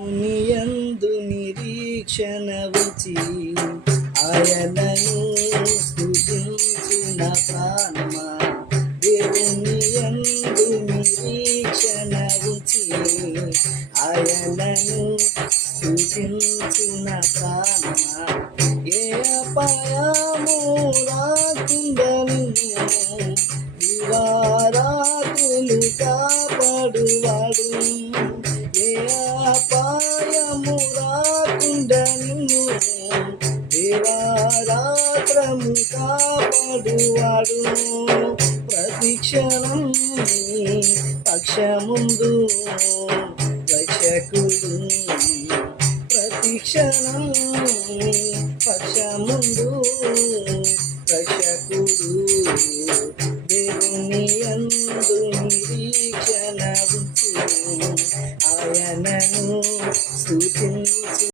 యందు నిరీక్షణ ఉంచి ఆయనను స్తుతించిన ప్రాణమా, దేవుని యందు నిరీక్షణ ఉంచి ఆయనను స్తుతించిన ప్రాణమా, ఏ అపాయము రాకుండను దివారాత్రులు కాపాడువాడు, ఏ అపాయము రాకుండా నిన్ను దివారాత్రము కాపాడువాడు, ప్రతిక్షణం పక్షముందు రక్షకుడు, ప్రతిక్షణం పక్షముందు రక్షకుడు, దేవుని యందు నిరీక్షణ ఉంచి ఆయనను స్తుతించు.